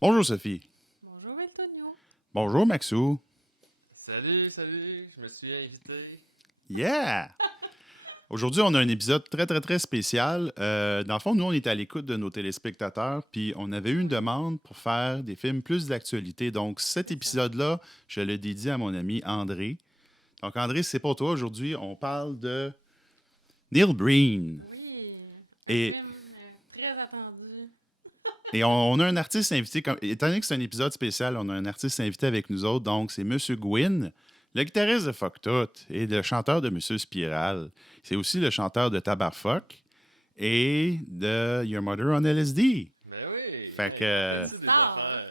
Bonjour Sophie. Bonjour Antonio. Bonjour Maxou. Salut, je me suis invité. Yeah! Aujourd'hui, on a un épisode très, très, très spécial. Dans le fond, nous, on est à l'écoute de nos téléspectateurs, puis on avait eu une demande pour faire des films plus d'actualité. Donc, cet épisode-là, je le dédie à mon ami André. Donc, André, c'est pour toi. Aujourd'hui, on parle de Neil Breen. Oui, un Et, film très attendu. et on a un artiste invité. Étant donné que c'est un épisode spécial, on a un artiste invité avec nous autres. Donc, c'est Monsieur Gwyn, le guitariste de Fuck Tout et le chanteur de Monsieur Spiral. C'est aussi le chanteur de Tabarfuck et de Your Mother on LSD. Ben oui, Fait que, il fait des Star. affaires.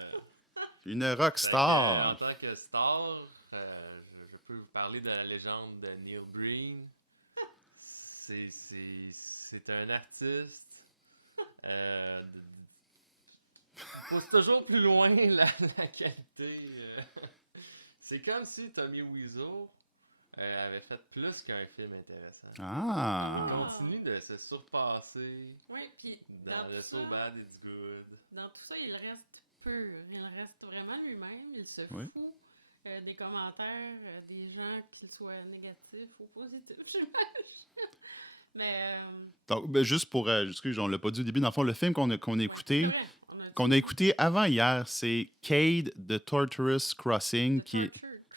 une rock Fait que, en star. tant que star, je peux vous parler de la légende de Neil Breen. C'est un artiste. Il pousse toujours plus loin la qualité. C'est comme si Tommy Wiseau avait fait plus qu'un film intéressant. Il Ah. continue de se surpasser Oui, puis dans le tout So ça, Bad It's Good. dans tout ça, il reste pur. Il reste vraiment lui-même. Il se Oui. fout des commentaires des gens, qu'ils soient négatifs ou positifs, j'imagine. Mais. Donc, ben, juste pour. Excuse, on l'a pas dit au début. Dans le fond, le film qu'on a C'est écouté, vrai, qu'on a écouté avant hier, c'est Cade the Torturous Crossing,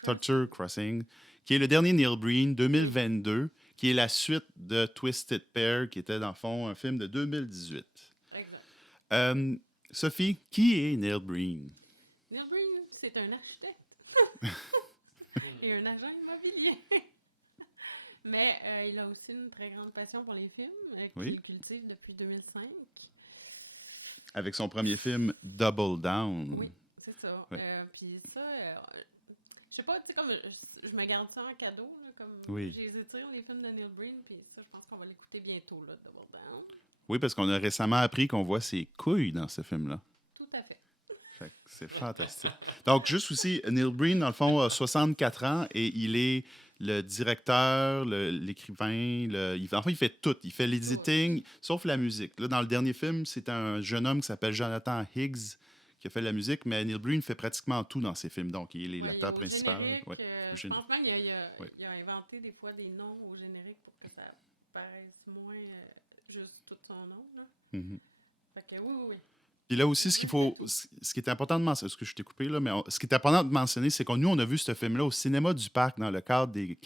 Torture Crossing, qui est le dernier Neil Breen 2022, qui est la suite de Twisted Pair, qui était dans le fond un film de 2018. Exact. Sophie, qui est Neil Breen? Neil Breen, c'est un architecte et un agent immobilier. Mais il a aussi une très grande passion pour les films qu'il cultive depuis 2005. Avec son premier film Double Down. Oui, c'est ça. Oui. Puis ça, je sais pas, tu sais, comme je me garde ça en cadeau, là, comme Oui. j'ai étiré les films de Neil Breen, puis ça, je pense qu'on va l'écouter bientôt, là, Double Down. Oui, parce qu'on a récemment appris qu'on voit ses couilles dans ce film-là. Tout à fait. Fait que c'est fantastique. Donc, juste aussi, Neil Breen, dans le fond, a 64 ans et il est le directeur, l'écrivain, il fait tout. Il fait l'editing, sauf la musique. Là, dans le dernier film, c'est un jeune homme qui s'appelle Jonathan Higgs qui a fait la musique, mais Neil Breen fait pratiquement tout dans ses films. Donc, il est Ouais, l'acteur au principal. générique, Ouais, au je générique. pense même qu'il Ouais. il a inventé des fois des noms au générique pour que ça paraisse moins juste tout son nom. Là. Mhm. Fait que oui. Puis là aussi, ce qui est important de mentionner, ce que je t'ai coupé là, mais ce qui est important de mentionner, c'est que nous, on a vu ce film-là au cinéma du Parc dans le cadre des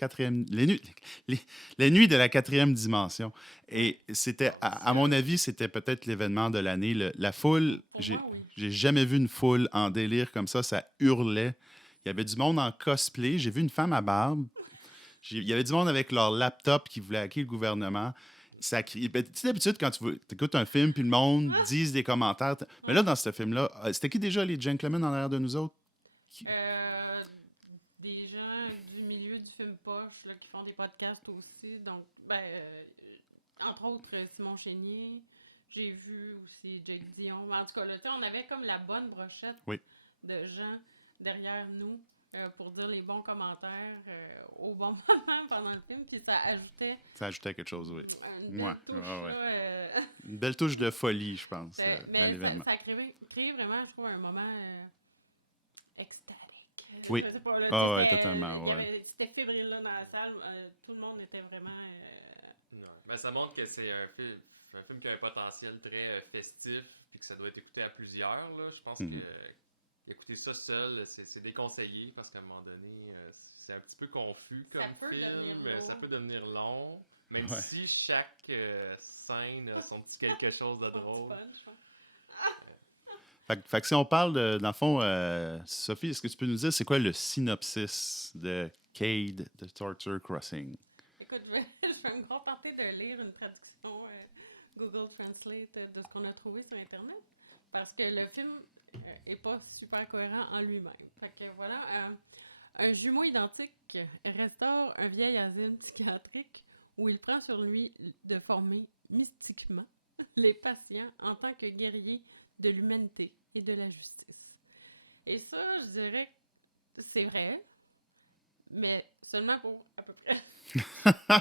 les nuits de la quatrième dimension. Et c'était, à mon avis, c'était peut-être l'événement de l'année. La foule, Pour j'ai moi, oui. j'ai jamais vu une foule en délire comme ça hurlait. Il y avait du monde en cosplay. J'ai vu une femme à barbe. Il y avait du monde avec leur laptop qui voulait hacker le gouvernement. Ça crie. Ben, tu sais, d'habitude, quand tu écoutes un film, puis le monde dise des commentaires. Mais là, dans ce film-là, c'était qui déjà les gentlemen en arrière de nous autres? Des gens du milieu du film poche là, qui font des podcasts aussi. Donc, entre autres, Simon Chénier. J'ai vu aussi Jake Dion. Mais en tout cas, là, on avait comme la bonne brochette de gens derrière nous pour dire les bons commentaires au bon moment pendant le film. Puis ça ajoutait quelque chose, oui. une belle touche. Ouais. Là, Une belle touche de folie, je pense, mais à l'événement. ça a créé vraiment, je trouve, un moment extatique. Oui. Je sais pas, là, ouais, totalement, ouais. C'était fébrile là, dans la salle. Tout le monde était vraiment... Non. Ben, ça montre que c'est un film qui a un potentiel très festif puis que ça doit être écouté à plusieurs. Là. Je pense que écouter ça seul, c'est déconseillé parce qu'à un moment donné, c'est un petit peu confus comme film. Ça peut devenir long. Même si chaque scène a son petit quelque chose de drôle. Fait que si on parle dans le fond, Sophie, est-ce que tu peux nous dire c'est quoi le synopsis de Cade the Torture Crossing? Écoute, je vais me contenter de lire une traduction Google Translate de ce qu'on a trouvé sur Internet parce que le film est pas super cohérent en lui-même. Fait que voilà, un jumeau identique restaure un vieil asile psychiatrique où il prend sur lui de former mystiquement les patients en tant que guerriers de l'humanité et de la justice. Et ça, je dirais que c'est vrai, mais seulement pour à peu près un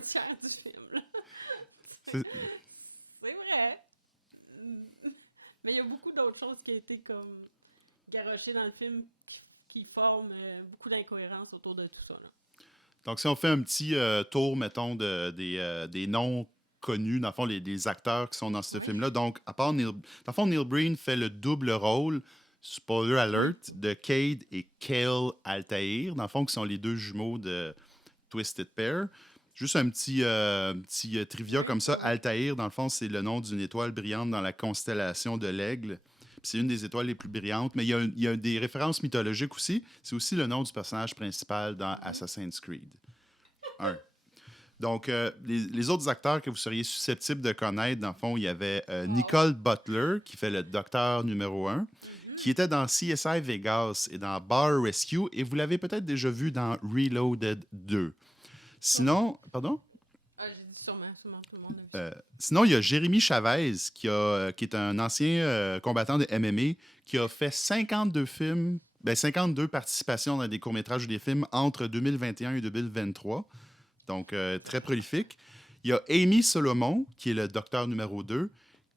tiers du film. Là. C'est vrai. Mais il y a beaucoup d'autres choses qui ont été comme garochées dans le film qui forment beaucoup d'incohérences autour de tout ça. Là. Donc, si on fait un petit tour, mettons, des noms connus, dans le fond, les acteurs qui sont dans ce film-là. Donc, à part dans le fond, Neil Breen fait le double rôle, spoiler alert, de Cade et Cale Altair, dans le fond, qui sont les deux jumeaux de Twisted Pair. Juste un petit trivia comme ça. Altair, dans le fond, c'est le nom d'une étoile brillante dans la constellation de l'Aigle. Puis c'est une des étoiles les plus brillantes. Mais il y a des références mythologiques aussi. C'est aussi le nom du personnage principal dans Assassin's Creed 1. Donc, les autres acteurs que vous seriez susceptibles de connaître, dans le fond, il y avait Nicole Butler, qui fait le docteur numéro 1, qui était dans CSI Vegas et dans Bar Rescue, et vous l'avez peut-être déjà vu dans Reloaded 2. Sinon, pardon? J'ai dit sûrement tout le monde a vu. Sinon, il y a Jérémy Chavez, qui est un ancien combattant de MMA, qui a fait 52 films, 52 participations dans des courts-métrages ou des films entre 2021 et 2023. Donc, très prolifique. Il y a Amy Solomon, qui est le docteur numéro 2,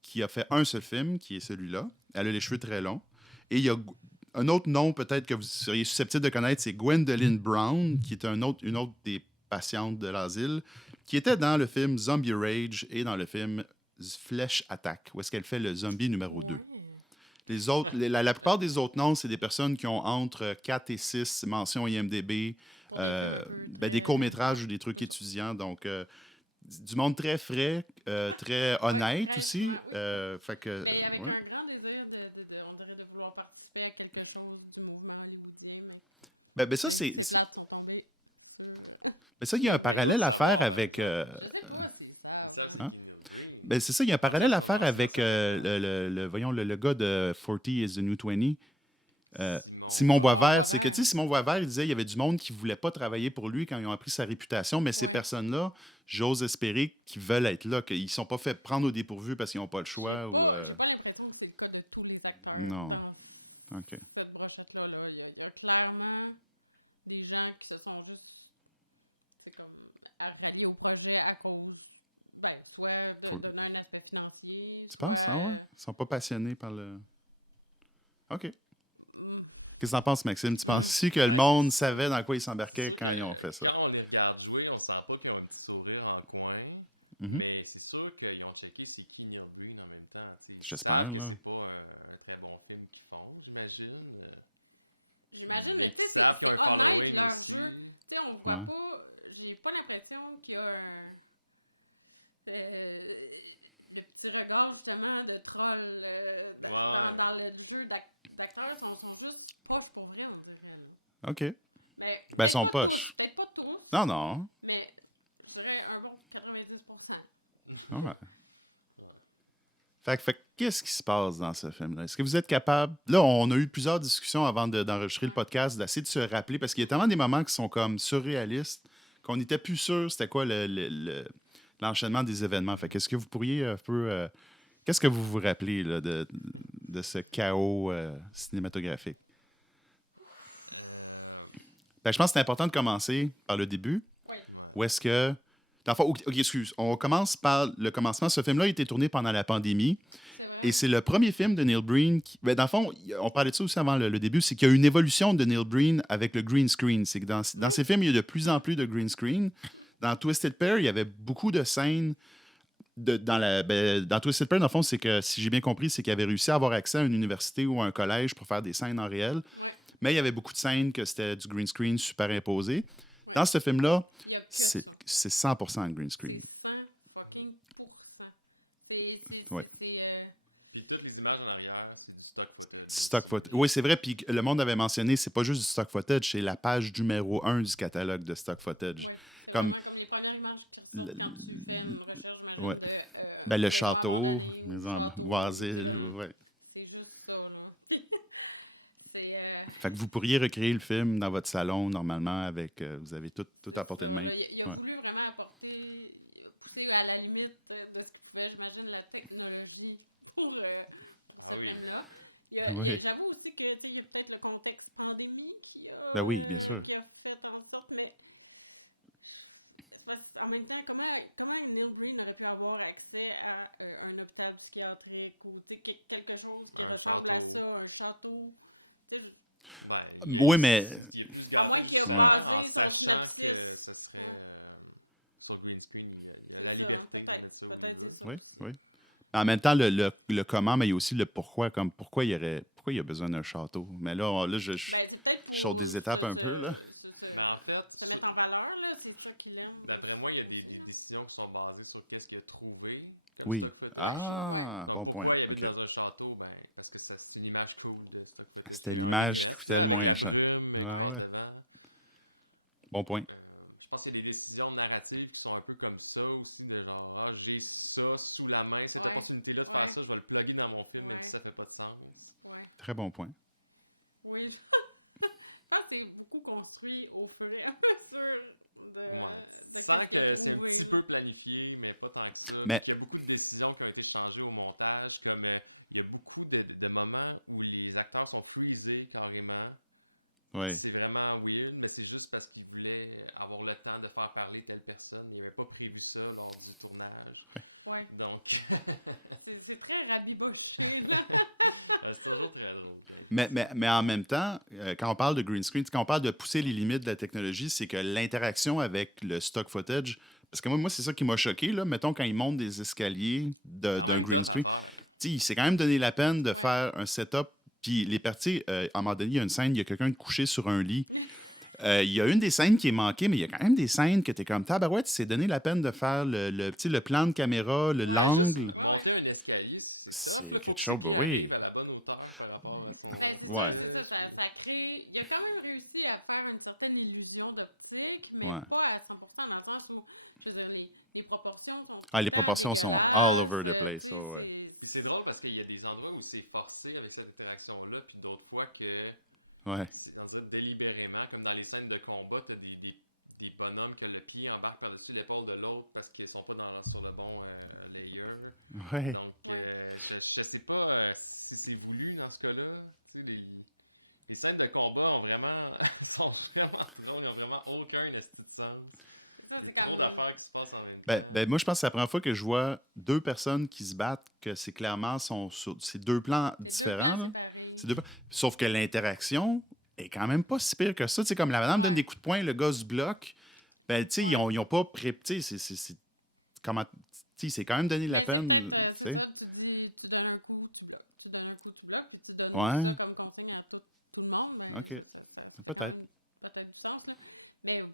qui a fait un seul film, qui est celui-là. Elle a les cheveux très longs. Et il y a un autre nom, peut-être, que vous seriez susceptible de connaître, c'est Gwendolyn Brown, qui est une autre des patientes de l'asile, qui était dans le film Zombie Rage et dans le film Flesh Attack, où est-ce qu'elle fait le zombie numéro 2. Les autres, la plupart des autres noms, c'est des personnes qui ont entre 4 et 6 mentions IMDb, des courts-métrages ou des trucs étudiants. Donc, du monde très frais, très honnête aussi. Fait que, Mais il y avait ouais. un grand désir on dirait de vouloir participer à quelque chose du mouvement hollywoodien. Ben, ça, ça, il y a un parallèle à faire avec... hein? Ben, c'est ça, il y a un parallèle à faire avec voyons, le gars de 40 is the New 20. Simon Boisvert, c'est que, tu sais, Simon Boisvert, il disait qu'il y avait du monde qui ne voulait pas travailler pour lui quand ils ont appris sa réputation, mais ces personnes-là, j'ose espérer qu'ils veulent être là, qu'ils ne sont pas fait prendre au dépourvu parce qu'ils n'ont pas le choix. Ou, J'ai pas l'impression que c'est le cas de tous les acteurs. Non. Dans OK. cette brochette-là, il y a clairement des gens qui se sont juste, c'est comme, alliés au projet à cause, soit de un aspect financier. Tu penses? Ah ouais? Ils ne sont pas passionnés par le... OK. Qu'est-ce que t'en penses, Maxime? Tu penses-tu que le monde savait dans quoi ils s'embarquaient quand ils ont fait ça? Quand on les regarde jouer, on sent pas qu'ils ont un petit sourire en coin, Mhm. mais c'est sûr qu'ils ont checké c'est qui Neil Breen en même temps. J'espère, là. C'est pas un très bon film qu'ils font, j'imagine. J'imagine, mais tu sais, c'est Ça fait un honnête following leur aussi. jeu. Tu sais, on voit pas, j'ai pas l'impression qu'il y a le petit regard, justement, de troll dans le jeu d'acteurs, sont juste poches pour rien, on dirait. OK. Mais Ben, ils sont poches. Peut-être pas tous, Non. mais je dirais un bon 90%. Ouais. Fait que qu'est-ce qui se passe dans ce film-là? Est-ce que vous êtes capable... Là, on a eu plusieurs discussions avant d'enregistrer le podcast, d'essayer de se rappeler, parce qu'il y a tellement des moments qui sont comme surréalistes qu'on n'était plus sûr c'était quoi l'enchaînement des événements. Fait qu'est-ce que vous pourriez un peu... qu'est-ce que vous vous rappelez là, de ce chaos cinématographique? Ben, je pense que c'est important de commencer par le début. Oui. Où est-ce que... Dans le fond, OK, excuse. On commence par le commencement. Ce film-là a été tourné pendant la pandémie. Et c'est le premier film de Neil Breen. Dans le fond, on parlait de ça aussi avant le début, c'est qu'il y a une évolution de Neil Breen avec le green screen. C'est que dans ces films, il y a de plus en plus de green screen. Dans Twisted Pair, il y avait beaucoup de scènes. Dans Twisted Pair, dans le fond, c'est que, si j'ai bien compris, c'est qu'il avait réussi à avoir accès à une université ou à un collège pour faire des scènes en réel. Ouais. Mais il y avait beaucoup de scènes que c'était du green screen superimposé. Dans ce film-là, c'est 100% green screen. Ouais. Puis toutes les images en arrière, c'est du stock footage. Stock footage. Oui, c'est vrai. Puis le monde avait mentionné, c'est pas juste du stock footage, c'est la page numéro 1 du catalogue de stock footage. Ouais, comme les premières images qui ressortent quand tu fais une recherche, ouais. le le château, maison, Oisil, ouais. C'est juste ça, là. Fait que vous pourriez recréer le film dans votre salon, normalement, avec... vous avez tout à portée de main. Il a voulu vraiment pousser à la limite de ce qu'il pouvait, j'imagine, la technologie pour ce film-là. J'avoue aussi que il y a peut-être le contexte pandémie qui a... Ben oui, bien sûr. Qui a fait en sorte, mais... En même temps, comment Neil Breen aurait pu avoir accès à un hôpital psychiatrique ou quelque chose Oui, mais... Il est plus gardé qu'il a justement basé en son sachant synopsis. que ce serait sur green screen. Il y a la liberté de mettre ça. Peut-être c'est ça. Oui, oui. En même temps, le comment, mais il y a aussi le pourquoi, comme pourquoi il y a besoin d'un château. Mais là, je C'est peut-être je saute des étapes un peu, là. Mais en fait, se mettre en valeur, là, c'est ça qu'il aime. d'après moi, il y a des décisions qui sont basées sur qu'est-ce qu'il a trouvé. Oui. Stock footage. Ah, Donc, bon point. pourquoi il a mis OK. dans un château? Ben, parce que c'est une image cool de stock footage. C'était l'image qui coûtait le moins cher. Ouais, Ouais. Bon point. Je pense qu'il y a des décisions narratives qui sont un peu comme ça aussi, de genre, ah, j'ai ça sous la main, cette opportunité-là de faire ça, je vais le plugger dans mon film, même si ça fait pas de sens. Très bon point. Oui, je pense que c'est beaucoup construit au fur et à mesure de... Sans que c'est un petit peu planifié, mais pas tant que ça. Mais- Il y a beaucoup de décisions qui ont été changées au montage, comme il y a beaucoup de moments où les acteurs sont freezés carrément. Oui. C'est vraiment weird, mais c'est juste parce qu'ils voulaient avoir le temps de faire parler telle personne. Ils n'avaient pas prévu ça lors du tournage. Ouais. Donc, C'est très rabiboché, là. c'est toujours très drôle. Mais en même temps, quand on parle de green screen, quand on parle de pousser les limites de la technologie, c'est que l'interaction avec le stock footage, parce que moi c'est ça qui m'a choqué, là, mettons quand ils montent des escaliers d'un green screen, il s'est quand même donné la peine de faire un setup, puis les parties, à un moment donné, il y a une scène, il y a quelqu'un couché sur un lit. Il y a une des scènes qui est manquée, mais il y a quand même des scènes que tu es comme tabarouette, il s'est donné la peine de faire le plan de caméra, l'angle. Monter un escalier, C'est quelque chose, bah oui. à la bonne hauteur par rapport à son... Ouais. Ça crée... Il a quand même réussi à faire une certaine illusion d'optique, mais Ouais. pas à 100%, dans le sens où, je veux dire, les proportions sont... Ah, les proportions sont all over the place. Oh, ouais. Puis c'est drôle parce qu'il y a des endroits où c'est forcé avec cette interaction-là, puis d'autres fois que Ouais. c'est dans ça délibérément, comme dans les scènes de combat, t'as des bonhommes que le pied embarque par-dessus l'épaule de l'autre parce qu'ils sont pas sur le bon layer. Ouais. Donc, je sais pas si c'est voulu dans ce cas-là. Tu sais, les scènes de combat ont vraiment, sont vraiment drôles, ils ont vraiment aucun esti de sens. Il y a trop d'affaires qui se passent en même temps. Ben, moi, je pense que c'est la première fois que je vois deux personnes qui se battent, que c'est clairement sont sur ces deux plans différents. Là. C'est deux plans. Sauf que l'interaction est quand même pas si pire que ça. Tu sais, comme la madame donne des coups de poing, le gars se bloque. Ben, tu sais, ils ont pas pré... Tu sais, c'est comment... Tu sais, c'est quand même donné la peine. Tu sais. Tu donnes un coup, tu donnes un coup, tu bloques, puis tu donnes Ouais. un coup comme consigne à tout le monde. Ben, OK. Peut-être. Peut-être du sens, là. Mais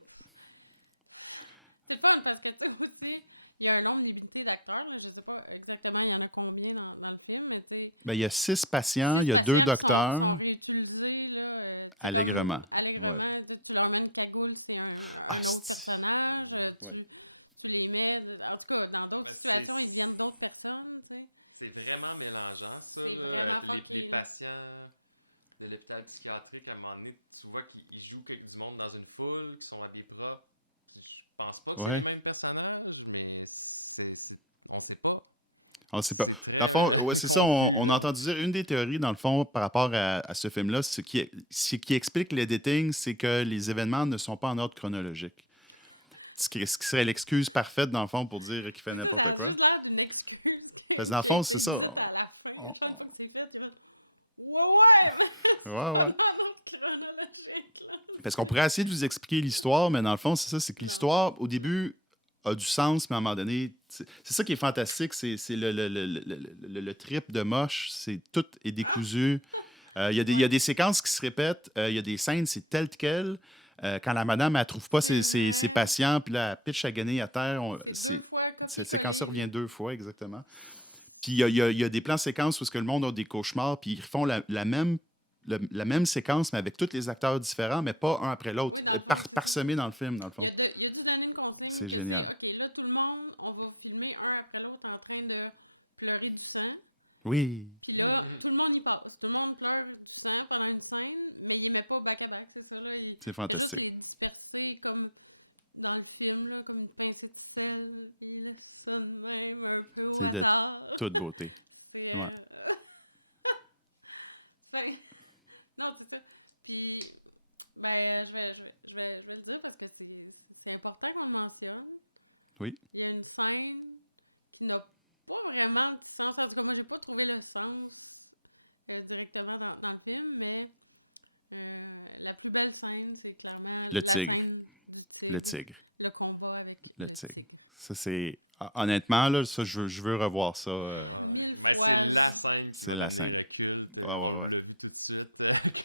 c'est pas une perspective aussi. Il y a un nombre limité d'acteurs. Je sais pas exactement il y en a combien dans le film, mais tu sais. Ben, il y a 6 patients, il y a 2 docteurs, On peut l'utiliser, là. allègrement. Allègrement. Ouais. Tu leur mets une cagoule, c'est un Ah, autre c'est- personnage. Ouais. Tu les mets. En tout cas, dans d'autres situations, ils viennent d'autres personnes, tu sais. C'est vraiment mélangeant, ça. C'est Là. vraiment Les patients de l'hôpital psychiatrique, à un moment donné, tu vois qu'ils jouent avec du monde dans une foule, qui sont habillés propres. Je pense pas que Ouais. c'est le même personnage, mais on ne sait pas. On sait pas. Dans le fond, ouais, c'est ça, on a entendu dire une des théories, dans le fond, par rapport à ce film-là, ce qui explique l'editing, c'est que les événements ne sont pas en ordre chronologique. Ce qui serait l'excuse parfaite, dans le fond, pour dire qu'il fait n'importe quoi. Parce que dans le fond, c'est ça. Ouais. Parce qu'on pourrait essayer de vous expliquer l'histoire, mais dans le fond, c'est ça, c'est que l'histoire, au début, a du sens, mais à un moment donné, c'est ça qui est fantastique, c'est le trip de moche, c'est tout est décousu. Il y a des séquences qui se répètent, il y a des scènes, c'est tel quel. Quand la madame, elle trouve pas ses patients, puis là, elle pitch à gagner à terre, cette séquence-là revient 2 fois, exactement. Puis il y a des plans séquences où est-ce que le monde a des cauchemars, puis ils font la même séquence, mais avec tous les acteurs différents, mais pas un après l'autre, parsemés dans le film, dans le fond. C'est génial. OK, là, tout le monde, on va filmer un après l'autre en train de pleurer du sang. Oui. Puis là, tout le monde y passe. Tout le monde pleure du sang pendant une scène, mais il ne met pas back-à-back, c'est ça, là. C'est fantastique. C'est dispersé comme dans le film, là, comme une pincée de sel, puis ça de même, un peu C'est de hasard. toute beauté. C'est, Ouais. non, c'est ça. Puis, ben, je vais le dire parce que c'est important qu'on le mentionne. Oui. Il y a une scène qui n'a pas vraiment de sens. En tout cas, moi, je n'ai pas trouvé le sens directement dans le film, mais belle scène, c'est clairement Le la tigre. scène Le tigre. le combat avec Le tigre. Ça, c'est... Honnêtement, là, ça, je veux revoir ça. mille Ben, fois. c'est la scène. C'est la scène. Ouais, ouais, ouais. Depuis tout de suite,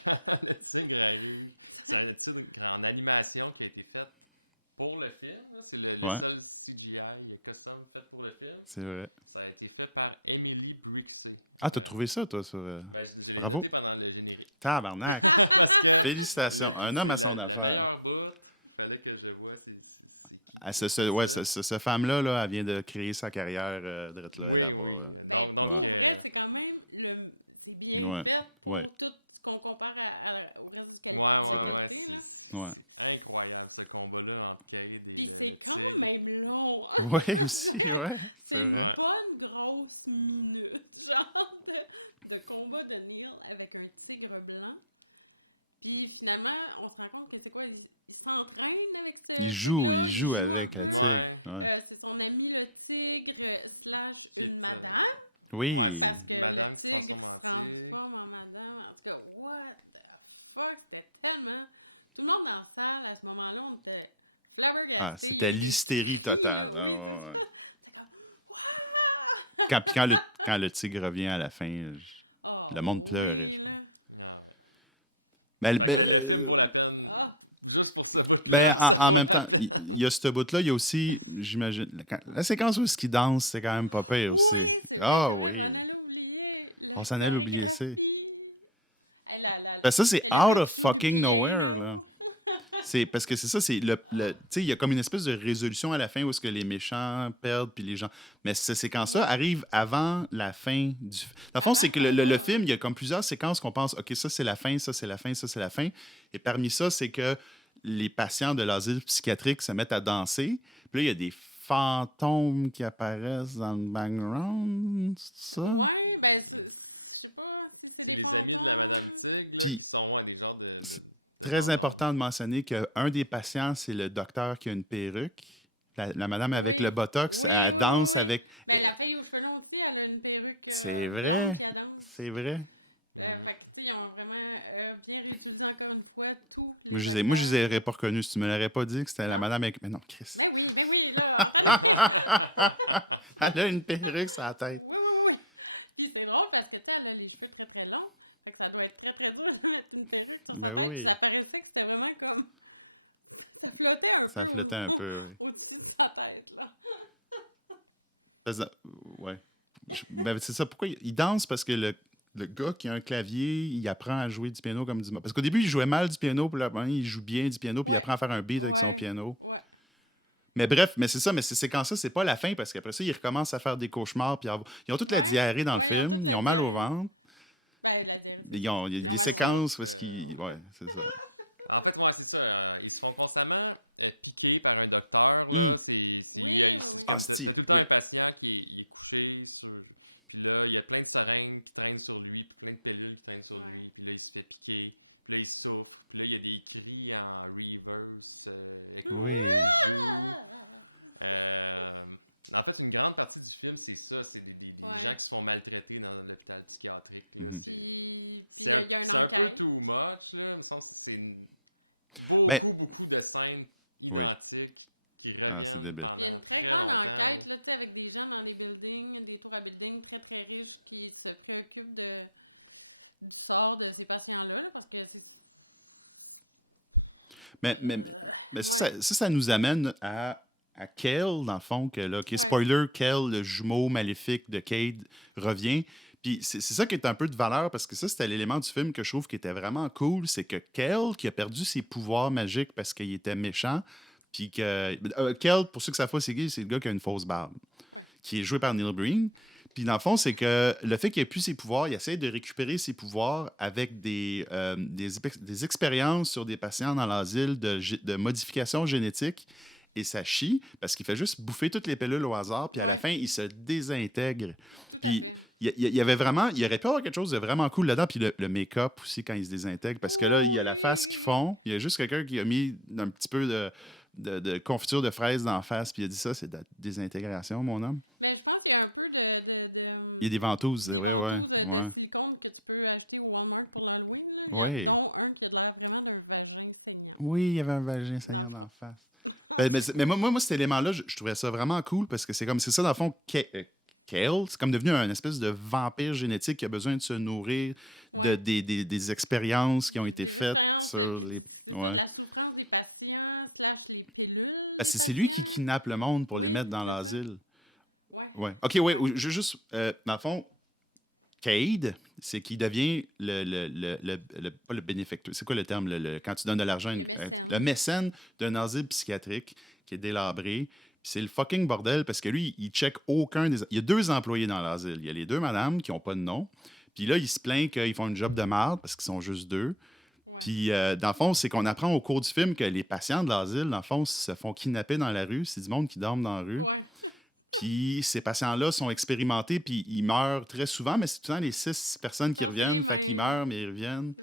quand le tigre arrive, c'est un tigre en animation qui a été fait pour le film. Là. C'est le Ouais. seul CGI custom fait pour le film. C'est vrai. Ça a été fait par Emily Brixey. Ah, t'as trouvé ça, toi, sur... Ben, je l'ai Bravo. écouté pendant le générique. Tabarnak. Félicitations. Un homme à son Le affaire. meilleur bout, fallait que je vois, c'est Ah, cette femme-là, là, elle vient de créer sa carrière drette là, là-bas. donc, Ouais. Après, c'est quand même c'est bien Ouais. fait Ouais. pour tout ce qu'on compare au reste du spectacle. Ouais, C'est vrai. Là. Ouais. incroyable ce combat-là entre Kate et Puis c'est quand même long. Ouais, aussi, ouais. C'est une vrai. bonne grosse minute, genre de combat de Neil avec un tigre blanc. Puis finalement, on se rend compte que c'est quoi, il s'entraîne avec ce Il joue avec la tigre. Ouais. c'est son ami le tigre slash une madame. Oui. Parce que Madame le tigre se se transforme transforme en madame. En tout cas, what the fuck, c'était tellement... Tout le monde dans la salle, à ce moment-là, on était flabbergastés. Ah, c'était l'hystérie totale. Ah, ouais, ouais. Quand le tigre revient à la fin, le monde pleurait, je pense. Mais, Juste pour ça. en même temps, il y a ce bout-là, il y a aussi, j'imagine, la séquence où il danse, c'est quand même pas pire aussi. Ah oui. On s'en allait oublier ça. Ben, ça, c'est out of fucking nowhere, là. C'est parce que c'est ça, c'est tu sais, il y a comme une espèce de résolution à la fin où est-ce que les méchants perdent puis les gens. Mais cette séquence-là arrive avant la fin du. Dans le fond, c'est que le film, il y a comme plusieurs séquences qu'on pense, ok, ça c'est la fin, ça c'est la fin, ça c'est la fin. Et parmi ça, c'est que les patients de l'asile psychiatrique se mettent à danser. Puis là, il y a des fantômes qui apparaissent dans le background, c'est ça? Ouais, ben, je sais pas si c'est des Les amis de la Madame Tigre, Puis- qui sont des genres de. Très important de mentionner qu'un des patients, c'est le docteur qui a une perruque. La madame avec le botox, elle danse avec. Ben, la fille aux cheveux longs aussi, elle a une perruque. C'est vrai. qui danse. C'est vrai. Fait que, tu sais, ils ont vraiment bien réutilisé encore une fois tout. Moi, je les aurais pas reconnus. Si tu me l'aurais pas dit que c'était la madame avec. Mais non, Chris. Ouais, oui, là. Elle a une perruque sur la tête. Oui, oui, oui. Puis c'est drôle parce que, tu sais, elle a les cheveux très très longs. Fait que ça doit être très très dur de mettre une perruque sur Ben sa tête. oui. Ça paraissait que c'était vraiment comme. Ça flottait un peu, oui. Au-dessus de sa tête, là. Ouais. Ben, c'est ça. Pourquoi il danse? Parce que le gars qui a un clavier, il apprend à jouer du piano comme du. Parce qu'au début, il jouait mal du piano, puis là, il joue bien du piano, puis il apprend à faire un beat avec son Ouais. piano. Ouais. Mais bref, mais c'est ça, mais c'est quand ça, c'est pas la fin, parce qu'après ça, ils recommencent à faire des cauchemars, puis ils ont toute la diarrhée dans le film, ils ont mal au ventre, Ouais, il y a des séquences parce qu'ils. Ouais, c'est ça. En fait, ouais, c'est ça. Ils se font constamment piquer par un docteur. Mm. Là, Ah, c'ti, c'est tout le temps oui. un patient qui est couché sur. Puis là, il y a plein de seringues qui traînent sur lui, puis plein de pilules qui traînent sur lui. Puis là, il se fait piquer. Puis là, il souffre. Puis là, il y a des cris en reverse. Oui. En fait, une grande partie du film, c'est ça. C'est des Ouais. gens qui se font maltraiter dans l'hôpital psychiatrique. Mhm. Puis il y C'est a un, un c'est un enquête. peu too much, là. Il me semble que c'est beaucoup, Ben- beaucoup de scènes Oui. identiques qui Ah, c'est débile. Il y a une très grande enquête là, tu sais, avec des gens dans les buildings, des tours à buildings très très riches qui se préoccupent du sort de ces patients-là là, parce que c'est. Mais ça nous amène à Kel, dans le fond, que là, OK, spoiler, Kel, le jumeau maléfique de Cade, revient. Puis c'est ça qui est un peu de valeur, parce que ça, c'était l'élément du film que je trouve qui était vraiment cool, c'est que Kel, qui a perdu ses pouvoirs magiques parce qu'il était méchant, puis que... Kel, pour ceux que ça fait, c'est le gars qui a une fausse barbe, qui est joué par Neil Breen. Puis dans le fond, c'est que le fait qu'il ait plus ses pouvoirs, il essaie de récupérer ses pouvoirs avec des expériences sur des patients dans l'asile de modification génétique. Et ça chie parce qu'il fait juste bouffer toutes les pilules au hasard, puis à la fin, il se désintègre. Puis il y avait vraiment, il aurait pu avoir quelque chose de vraiment cool là-dedans, puis le make-up aussi quand il se désintègre, parce que là, il y a la face qu'ils font, il y a juste quelqu'un qui a mis un petit peu de confiture de fraises dans la face, puis il a dit ça, c'est de la désintégration, mon homme. Mais je pense qu'il y a un peu de Il y a des ventouses, c'est vrai, ouais. de Ouais. silicone que tu peux acheter au Walmart pour Halloween. Ouais. Dont un qui a l'air vraiment d'un vagin. Oui, il y avait un vagin saillant d'en face. Mais moi, cet élément-là, je trouvais ça vraiment cool parce que c'est ça, dans le fond, Kale, c'est comme devenu un espèce de vampire génétique qui a besoin de se nourrir Ouais. des expériences qui ont été Des faites expériences sur les. de Ouais. la souffrance des patients, slash les pilules. Parce que c'est lui qui kidnappe le monde pour les Oui, mettre dans c'est ça. l'asile. Ouais. Ouais. OK, ouais, je juste. Dans le fond, Cade, c'est qu'il devient pas le bénéfacteur. C'est quoi le terme? Quand tu donnes de l'argent, le mécène d'un asile psychiatrique qui est délabré. Puis c'est le fucking bordel parce que lui, il check aucun des. Il y a 2 employés dans l'asile. Il y a les 2 madames qui n'ont pas de nom. Puis là, il se plaint qu'ils font une job de merde parce qu'ils sont juste 2. Ouais. Puis, dans le fond, c'est qu'on apprend au cours du film que les patients de l'asile, dans le fond, se font kidnapper dans la rue. C'est du monde qui dorme dans la rue. Ouais. Puis ces patients-là sont expérimentés, puis ils meurent très souvent, mais c'est tout le temps les 6 personnes qui reviennent, fait qu'ils meurent, mais ils reviennent.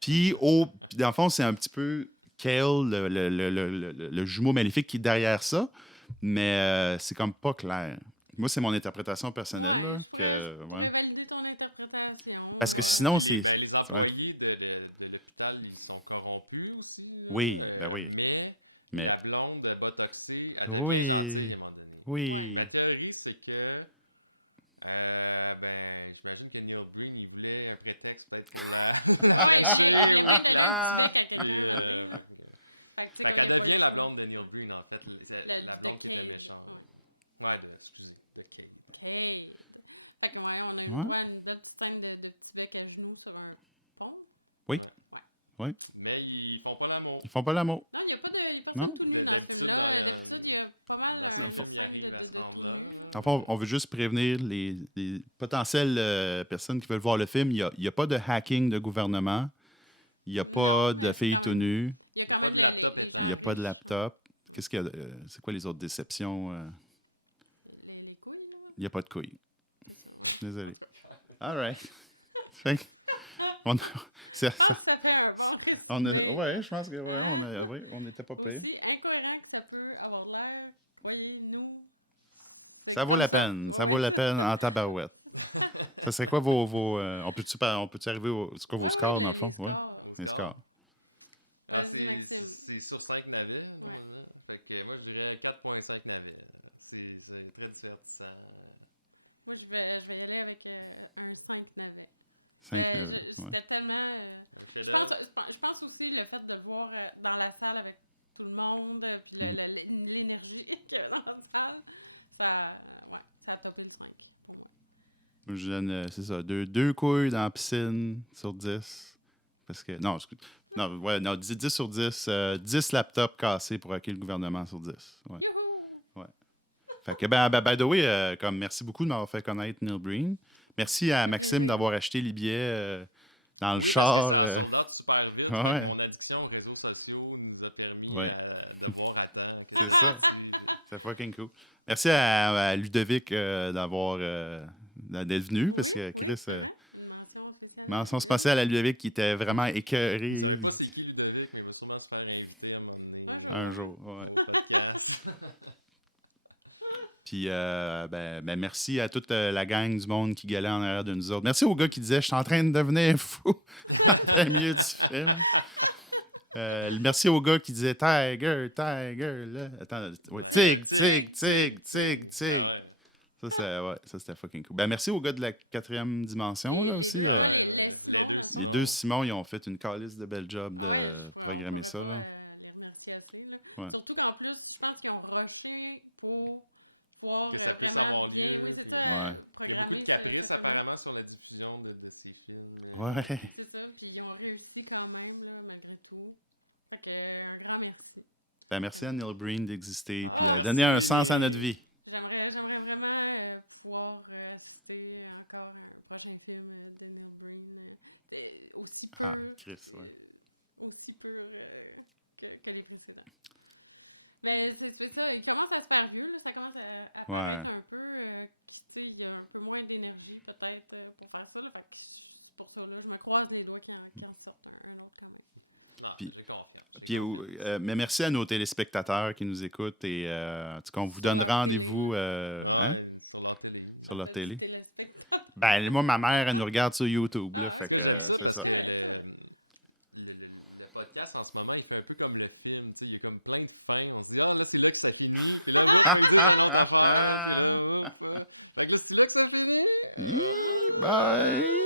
Puis, dans le fond, c'est un petit peu Kale, le jumeau maléfique qui est derrière ça, mais c'est comme pas clair. Moi, c'est mon interprétation personnelle, là, que, ouais. Je vais valider ton interprétation. Parce que sinon, c'est. Ben, les Ouais. employés de l'hôpital, ils sont corrompus aussi. Là. Oui, ben oui. Mais Mais, la blonde botoxée, elle oui, devient gentille à un moment donné. oui. Ma théorie, c'est que, ben, j'imagine que Neil Breen, il voulait un prétexte peut-être Ah! elle devient la blonde de Neil Breen, en fait. La blonde qui était méchante. Ouais, excusez. OK. Hey. Fait que, ouais, on a Ouais. une belle petite scène de petits becs à genoux sur un pont. Oui. Oui. Mais ils font pas l'amour. Ils font pas l'amour. Non, il n'y a pas de. Non. tout nu dans le film. Là, il y a pas mal de. Fond. Il arrive à ce moment-là. Enfin, on veut juste prévenir les potentielles personnes qui veulent voir le film. Il n'y a pas de hacking de gouvernement. Il n'y a pas de filles tout nues. Il y a quand même Il n'y a pas de laptop. Qu'est-ce qu'il y a? C'est quoi les autres déceptions? Il n'y a pas de couilles. Désolé. All right. Fait que on, c'est ça. Ça fait un bon On ouais, je pense que ouais, on n'était pas pire. aussi incohérent que ça peut avoir l'air. Voyez-nous. Ça vaut la peine. Ça vaut la peine en tabarouette. Ça serait quoi vos on peut-tu arriver c'est quoi vos scores dans le fond? Ouais, les scores. Ah, c'est sur 5 navires. Fait que moi, je dirais 4,5 navires. C'est très divertissant. Moi, je vais y aller avec un 5 navets. 5 ouais. C'était tellement. Je pense aussi le fait de le voir dans la salle avec tout le monde, puis l'énergie qu'il y a dans la salle, ça a topé le 5. Je donne, c'est ça, 2 couilles dans la piscine sur 10. Parce que, non, ouais, non, 10 sur 10. 10 laptops cassés pour hacker le gouvernement sur 10. Ouais. Ouais. Fait que, by the way, comme merci beaucoup de m'avoir fait connaître Neil Breen. Merci à Maxime d'avoir acheté les billets dans le char. Super vite. Ouais. Mon addiction aux réseaux sociaux nous a permis Ouais. de voir à temps. C'est ça. C'est fucking cool. Merci à Ludovic d'être venu, parce que Chris, mention spéciale à Ludovic qui était vraiment écœuré Je sais pas c'est qui Ludovic, mais il va sûrement se faire inviter à un moment donné. un jour. Ouais. Au podcast. Puis, merci à toute la gang du monde qui galait en arrière de nous autres. Merci aux gars qui disaient « Je suis en train de devenir fou » en plein milieu du film. Merci aux gars qui disaient « Tiger, Tiger ». Là. Attends, ouais. Tig, tig, tig, tig, tig. Ça, c'était fucking cool. Merci aux gars de la 4e dimension, là, aussi. Les 2 Simon, ils ont fait une calice de bel job de programmer ça, là. Ouais. Surtout qu'en plus, je pense qu'ils ont rushé pour pouvoir Les caprices en vraiment bon bien lieu. Ouais. Il y a beaucoup de caprices apparemment sur la diffusion de ces films. Ouais. C'est ça, puis ils ont réussi quand même, là, malgré tout. Fait que, un grand merci. Merci à Neil Breen d'exister puis de donner un sens à notre vie. J'aimerais vraiment pouvoir citer encore un prochain film de Neil Breen. Aussi pur. Ah, Chris, ouais. Aussi pur que les précédents. Mais c'est spécial, il commence à se faire vieux, là, ça commence à paraître un peu, il y a un peu moins d'énergie peut-être pour faire ça, là, fait que c'est pour ça, là, je me croise les doigts quand en sortent un autre. Puis, mais merci à nos téléspectateurs qui nous écoutent et en tout cas, on vous donne rendez-vous sur leur télé. Ben, moi, ma mère, elle nous regarde sur YouTube, là, fait que c'est ça. Le podcast en ce moment, il fait ça finit. Puis là, lui, il dit une autre affaire. Fait que là, tu veux que ça finisse? Bye!